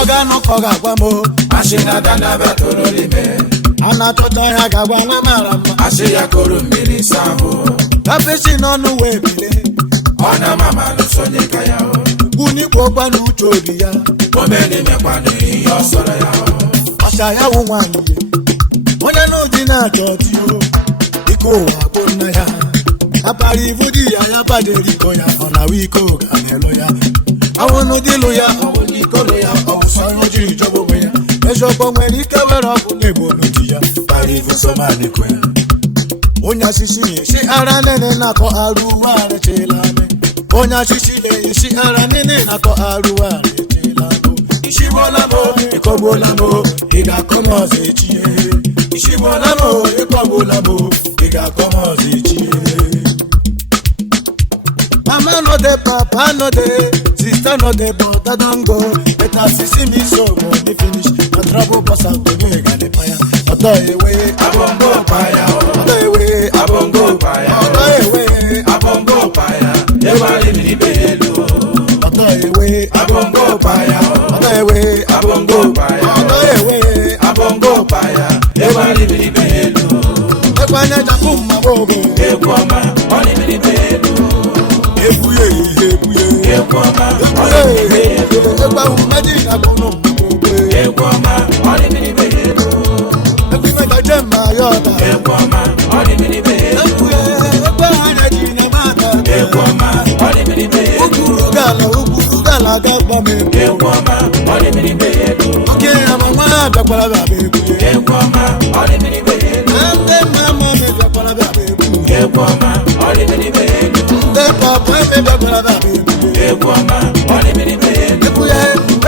Otoga no koga gwamo Ashina dana batoro lime Ana tota ya gagwa na mara Ashiya koro mbili saho Kapeshi no no webile Ona mama no sonye kaya Kuni kwa n'uchobi ya Omeni mekwanu iyo soro ya Asha ya unwanyi Onye n'oji na-achọti o Iko wakonna ya Apari vudi ya baderi ko ya Ona wiko gamelo ya Awono dilo ya Awono ikolo ya Awusanyo jiri jobo we ya Eshopo mweli kewera kunebo nuti ya Pari vuso maliko ya Onya shishi shi ara nene nako aruwa rechelame Onya shishi shi ara nene nako aruwa rechelame Ishibolamo, ikobolamo, igakomo zechie Ishibolamo, ikobolamo, igakomo zechie Mama no de, papa no de, sister no de, brother don't go Better see me so money finish My trouble pass out to me again the fire Odo ewe, Abongo paya odo ewe, Abongo paya odo ewe, Abongo paya Ewali mini behelu odo ewe, Abongo paya odo ewe, Abongo paya odo ewe Abongo paya Ewali mini behelu Ekwanya jakuma bobo Ekwama Oni mini behelu Ebuye, ebuye Ekwama Oni mini behelu Ekwa umeji kakono mbobe Ekwama Oni mini behelu Ekwime kajema yota Ekwama Oni mini behelu Ebuye, ekwa hanya jine mata Ekwama Oni mini behelu Ukuru gala gaba me Ekwama Oni mini behelu Oke amama dakwala babe ebuye Ekwama Oni mini behelu Ande mama me dakwala babe ebuye Ekwama Oni mini behelu Ande papa me dakwala babe ebuye Ekwama Oni mini behelu Ebuye,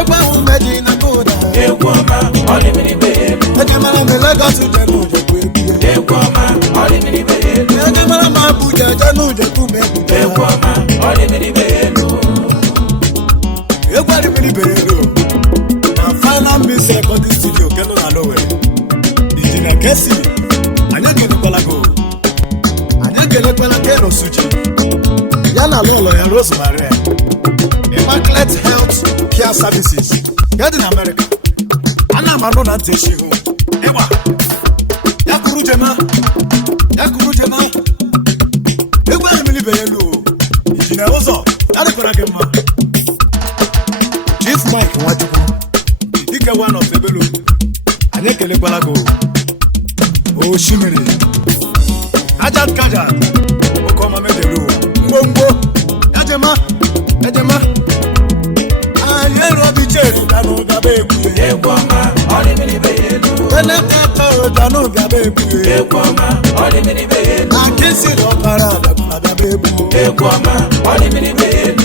ekwa umeji na koda Ekwama Oni mini behelu Ekimala me legacy jenu jeku ebuye Ekwama Oni mini behelu Ekimala mabuja jenu jeku mebuja Ekwama Oni mini behelu Ekwari mini behelu Na final miss recording studio kendo na lowe Ijina kesi Anyagele kwa lago Anyagele kwa lakeno suji Yana lolo ya Rosemary Immaculate Health Care Services Get in America Ana mano na teshihu Ewa Yakuru jema Ekwari mini behelu Ijina ozo Nari kwa lakema Chief Mike Nwachukwu Dike one of Ebelu Anyekele Kwalago Oshimiri Ajat Kajat Okoma Medelu Mbombo Ejema Ayero Bicheri Danu Gabe Ebuye Ekwama Oni mini behelu Enekata Danu Gabe Ebuye Ekwama Oni mini behelu Akisi Lokara Danu Gabe Ebuye Ekwama Oni mini behelu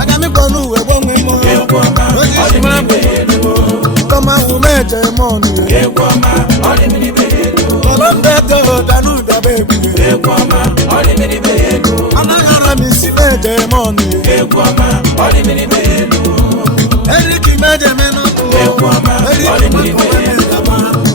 Agami Konu Ebo Mwemo Ekwama Oni mini behelu Kama Umeje Moni Ekwama Oni mini behelu Olombeto Danu Gabe Ebuye Ekwama Oni mini behelu Anagara Misi Meje Moni Ekwama Oni mini behelu Eriki Meje Meno Ekwama Oni mini behelu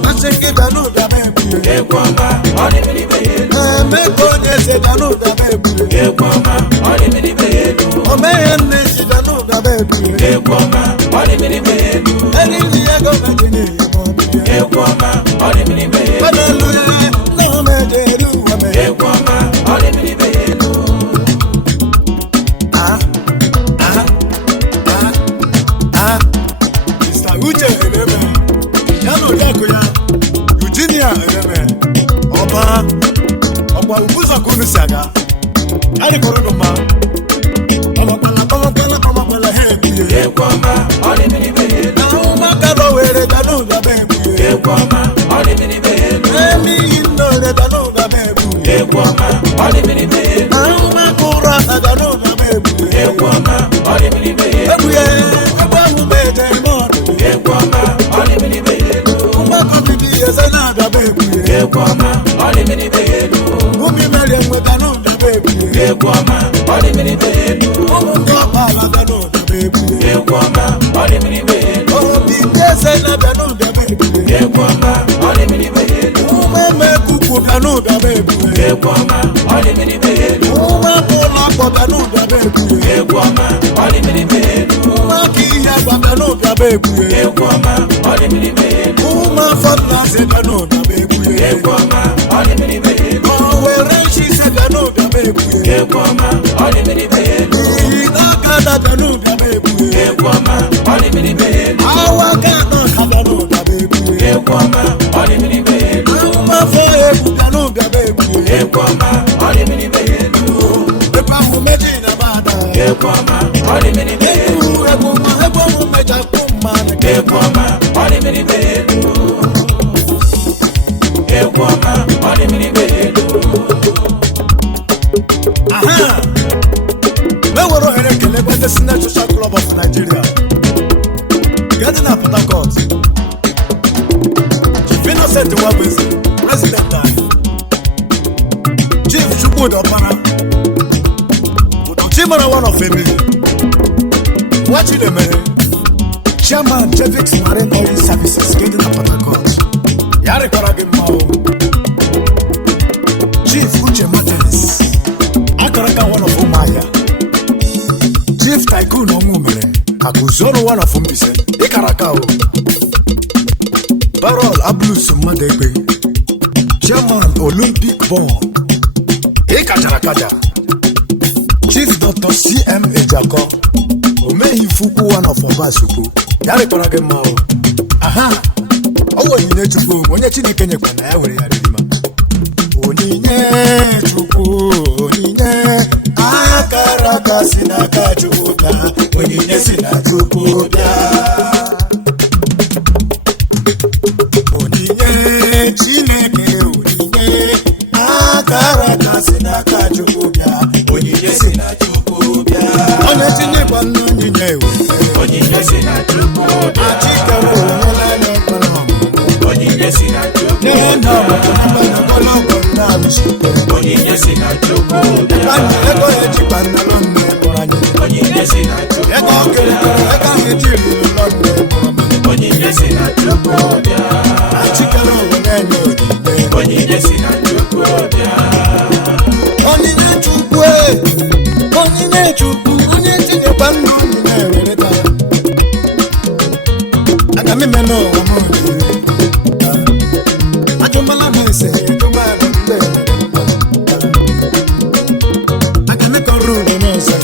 Asiki Danu Gabe Ebuye Ekwama Oni mini behelu Meko Nyese Danu Gabe Ebuye Ekwama Oni mini behelu Omeye Nesi Danu Gabe Ebuye Ekwama Oni mini behelu Eriki Yego Mejini Moni Ekwama Oni mini behelu Hallelujah No Meje Luwame Ekwama Oni mini behelu Mr. Uche Eleme Yano Yako ya Eugenia Eleme Ọba Ubuza Kunu Saga Ari Korodoma Ọmọkwala he ebuye Ekwama Oni mini behelu Na ụmụaka were Danu Gabe Ebuye Ekwama Oni mini behelu Emi Indore Danu Gabe Ebuye Ekwama Oni mini behelu Na ụmụaka ụra Danu Gabe Ebuye Ekwama Oni mini behelu Ebuye Egbe Meje Mọdụ Ekwama Oni mini behelu Ụmụaka bibi Eze na Gabe Ebuye Ekwama Oni mini behelu Umi Mere Enwe Danu Gabe Ebuye Ekwama Oni mini behelu Ụmụ ndị ọkpala Danu Gabe Ebuye Ekwama Oni mini behelu Obi Eze na Danu Gabe Ebuye Ekwama Oni mini behelu Umeme Kuku Danu Gabe Ebuye Ekwama Oni mini behelu Umeme Ụlọakpọ Danu Gabe Ebuye Ekwama Oni mini behelu Umeke Ihe Gba Danu bịa be egwuye egwu ọma ọ dị mmiri elu ụmụ afọ klasị bịa n'ụbịa be egwuye egwu ọma ọ dị mmiri elu o were nchi ise bịa n'ụbịa be egwuye egwu ọma ọ dị mmiri elu iyi n'aka da bịa n'ụbịa be egwuye egwu ọma ọ dị mmiri elu awa ka n'ọka bịa n'ụbịa be egwuye egwu ọma ọ dị mmiri elu ụmụ afọ egwu bịa n'ụbịa be egwuye egwu ọma ọ dị mmiri elu ekwe ahụ meji na bada egwu ọma ọ dị mmiri elu egwu ahụ meja kpụ mmanụ egwu ọma ọ dị mmiri elu egwu ọma ọ dị mmiri elu aha mewere ohere ekele ebe Senior Social Club of Nigeria get na Port Harcourt Chief Innocent Nwabeze President anyị Chief Chukwudi Ọkpara Chimara one of Emily Wachinemere Chairman Jevix Marine Oil Services get na Port Harcourt yari kwara gị mma o Chief Uche Martins Akaraka one of Umaya Chief Tycoon Omumere Akuzoro one of Umbise Ikaraka o Barol Ablus Madebe Chairman Olympic Bond Ikajarakaja Chief Dr. C.M. Ejako Omehi Fuku one of Obasuku yari kwara gị mma o aha Onyinye Chukwu onye Chineke nyekwa na ya were ya rima Onyinye Chukwu onyinye akara aka si n'aka Chukwu bịa onyinye si na Chukwu bịa onyinye Chineke onyinye akara aka si n'aka Chukwu bịa onyinye si na Chukwu bịa onye tinyekwa n'onyinye onyinye si na Chukwu bịa achịkere onye onyinye si na Chukwu nena ọgbọnọgbọ na-abịa onyinye si na Chukwu bịa ego ejikwa nnalụ nne kpọrọ anyị onyinye si na Chukwu ego okirikiri ego ahụ ejiri lụlọ nne kpọrọ onyinye si na Chukwu bịa achịkere onwe na-enye onyinye onyinye si na Chukwu bịa onyinye Chukwu onyinye Chukwu onye tinyekwa ndụ onyinye ewereta ya aga m ime n'ụwa m onyinye ajụmala na-ese ajụmala ndị aga m kọrọ uru n'ọzọ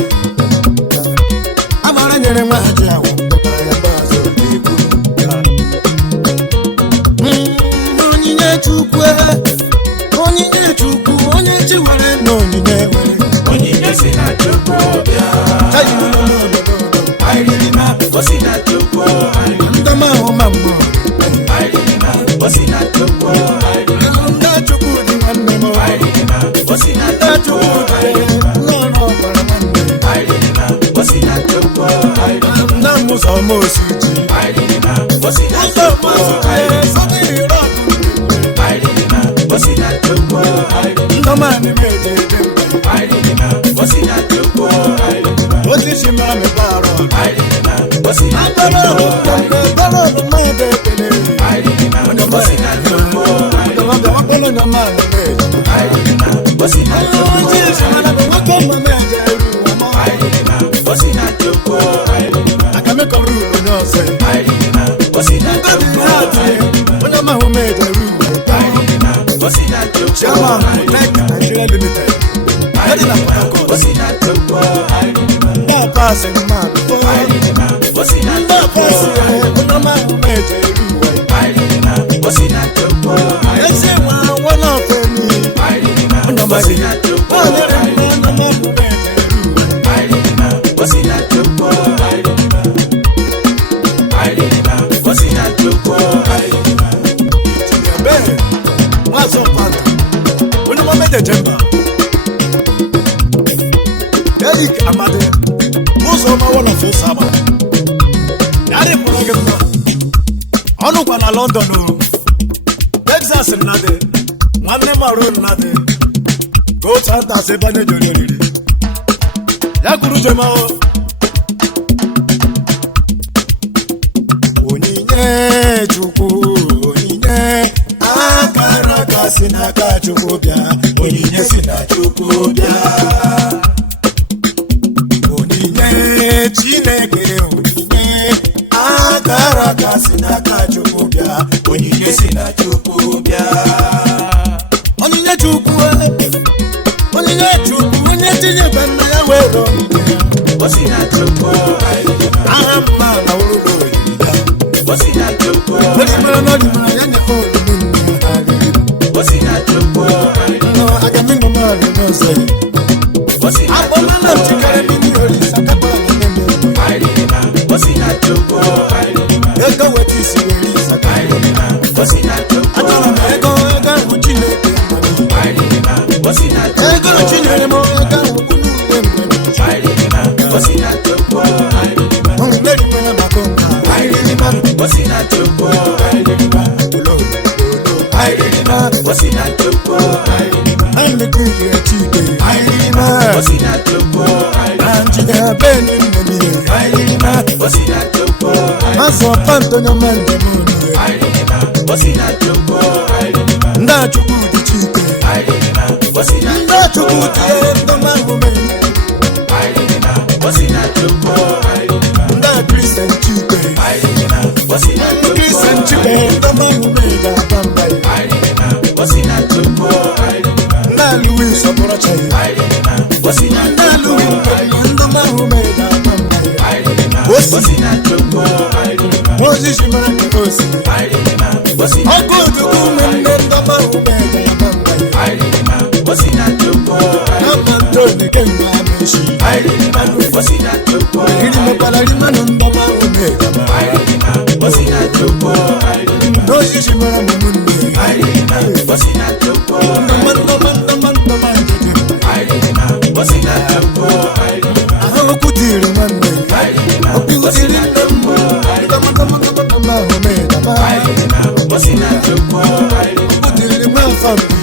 amara nyere nwa ha ji awụ mkpọtara ya gbazụ n'ikwu onyinye Chukwu onyinye Chukwu onye chi were na onyinye were onyinye si na Chukwu bịa anyị nọ n'obodo ayịrị ma o si na Chukwu ndị ma ahụ ma mmụọ ayịrị ma o si na Chukwu ndị Chukwu dị nwanne m ayịrị ma o si na ndị Chukwu dị n'ọnụ ọgbara nwanne ayịrị ma o si na Chukwu ndị mmụzọ m osi ji ayịrị ma o si na ụzọ Chukwu mmasị sọdị iri ọkụ ayịrị ma o si na Chukwu ndị mmadụ na-eje eje mba ayịrị ma o si na Chukwu osisi mara mepe arụ ayịrị ma o si na agbara ọrụ mmadụ ekele ayịrị ma o si na Chukwu ọkpọrọ na mmadụ na-eji ayịrị ma o si na Chukwu osisi mara bụ nwoke mma na-eje eru ọma ayịrị ma o si na Chukwu aka mekọrọ uru onye ọzọ ayịrị ma o si na ndị dị Chukwu ha atị onye mahụ na-eje eru ayịrị ma o si na Chukwu Chairman Protect Nigeria Limited Heading ayịrị up ma Port o si na Chukwu ndị apasị mmadụ ayịrị ma o si na ndị apasị onye mahụ na-eje eru ayịrị ma o si na Chukwu ezi nwa nwana ofeni ayịrị ma onye o si na mahụ Chukwu onye mahụ na-eje eru ayịrị ma o si na Chukwu ayịrị ma o si na Chukwu Chinyebe nwazọ pata onye nwa mejeje mba Eric Amade ụzọ ọma one of Osaba yarị pụrụ gị mma ọnụkwa na London o Texas nnadị nwanne marụ nnadị ka otu antasị ebe anyị jere oriri ya kwuru jemahụ onyinye Chukwu onyinye akara aka si n'aka Chukwu bịa onyinye si na Chukwu bịa onyinye Chineke onyinye si n'aka Chukwu bịa, onyinye si na Chukwu bịa. Onyinye Chukwu, onyinye Chukwu, onye tinyebe nna ya were onyinye ya. O si na Chukwu, Aha mma na ụlọ oyibo. o si na Chukwu, Onye mara na onye mara ya nye onyinye ya. o si na Chukwu, No, aga m ịṅụ mmadụ n'ọzọ ya. o si na Agbamala m chikere mmiri orisa kapara n'ime m. o si na Chukwu, Ego weta isi orisa kapara. o si na Chukwu, Achọrọ m ego ahụ Chineke mmadụ. o si na Ego Chinyere m ego ahụ kwunu uwe mgbe. o si na Chukwu, Ọṅụ mmeri mere maka ụmụ. o si na Chukwu, o si na Chukwu, Anyị kụrụ ya Chike. o si na Chukwu, Anjide beni mmiri. o si na Chukwu, Azọ panto nyama ndị mụrụ. o si na Chukwu, Ndị Chukwu dị Chike. o si na Ndị Chukwu dị ndọma mmiri. o si na Chukwu, Ndị Kristian Chike. o si na Ndị Kristian Chike ndọma mmiri ga-aba mba ya. o si na Chukwu, Ndị alụwi nsọpụrụ chaghị. o si na Ndị alụwi ndọma mmiri ga-aba mba ya. o si na Chukwu, Moses mara nke osi. o si na Ọkụ Chukwu nne ndọma mmiri ga-aba mba ya. o si na Chukwu, Ama ntoni kemgbe amechi. o si na Chukwu, Iri mekwara rimanụ ndọma mmiri ga-aba. o si na Chukwu, Moses mara m nne. o si na Chukwu, Ndọma njide. o si na Chukwu, Ahụ okwu tiri nwanne. Okwu tiri nne m. Ndọma mmiri ga-aba. o si na Chukwu, Okwu tiri nwa afọ mpi.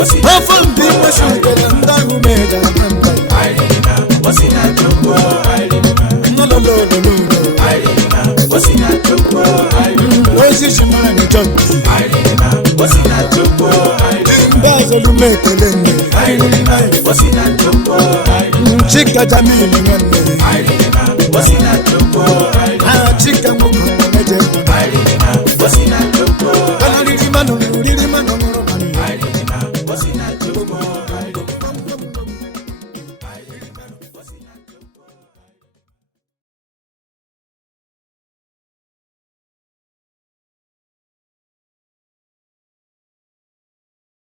o si na Afọ mpi nwesịrị ndị ahụ mmiri ga-aba mba ya. o si na Chukwu, Nnọlọlọlọlọ. o si na Chukwu, Moses mara m John. o si na Chukwu, Ndị azọlụ m ekele nne. o si na Chukwu, Chika Jamil nwanne. o si na Chukwu, Ah, Chika nwoke na meje. o si na Chukwu, Riri mmanụ nwụrụ mmanụ. o si na Chukwu.